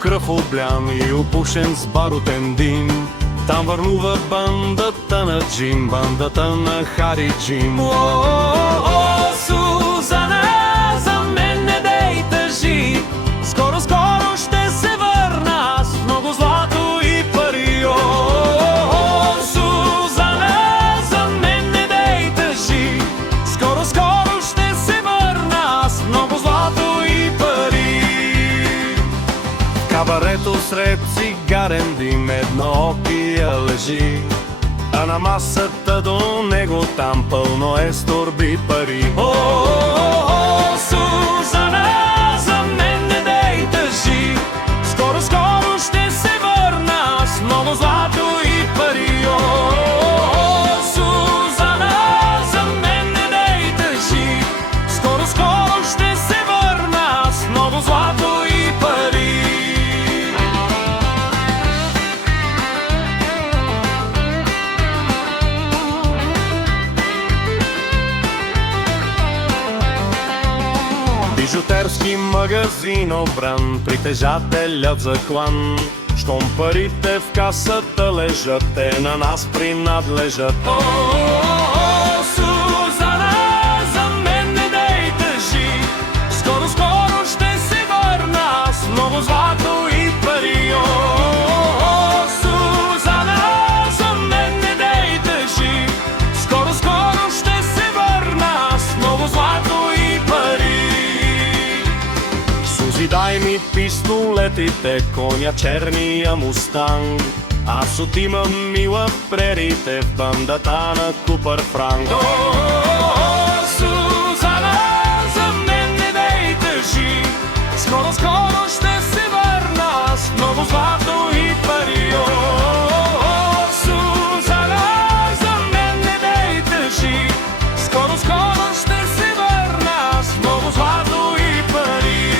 кръв облян и опушен с барутен дим. Там върнува бандата на Джим, бандата на Хари Джим. О, Сузана, за мен не дей тъжи. Скоро, скоро ще се върна с много злато и пари. О, Сузана, за мен не дей тъжи. Скоро, скоро ще се върна с много злато и пари. Кабарето сред цигарен дим едноокия лежи, а на масата до него там пълно е с торби пари. О, Сузана, за мен не дей тъжи. Скоро, скоро ще се върна с много злато и пари. О, Сузана, за мен не дей тъжи. Скоро, скоро ще се върна с много злато и пари. Бижутерски магазин обран, притежателят за клан. Щом парите в касата лежат, те на нас принадлежат. О, Сузана, за мен не дей тъжи. Скоро, скоро ще се върна с много злато и пари. О, Сузана, за мен не дей тъжи. Скоро, скоро ще се върна с много злато и пари. Сузи, дай ми пистолетите, коня черния мустанг. Аз отивам мила в прерите, в бандата на Купър Франк. О, Сузана, за мен не дей тъжи. Скоро, скоро ще се върна с много злато и пари. О, Сузана, за мен не дей тъжи. Скоро, скоро ще се върна с много злато и пари.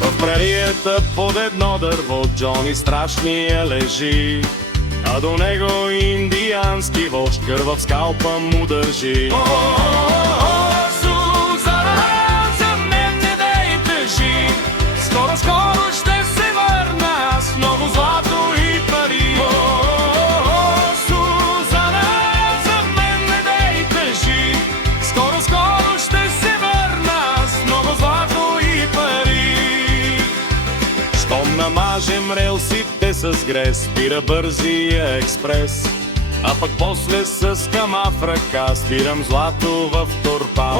В прерията под едно дърво Джони страшния лежи, а до него индиански вожд кърва в скалпа му държи. О, Сузана, за мен не дей тъжи. Скоро, скоро ще се върна с много злато и пари. О, Сузана, за мен не дей тъжи. Скоро, скоро ще се върна с много злато и пари. Щом намажем релсите с грес, спира бързия експрес, а пък после с кама в ръка спирам злато в торпа.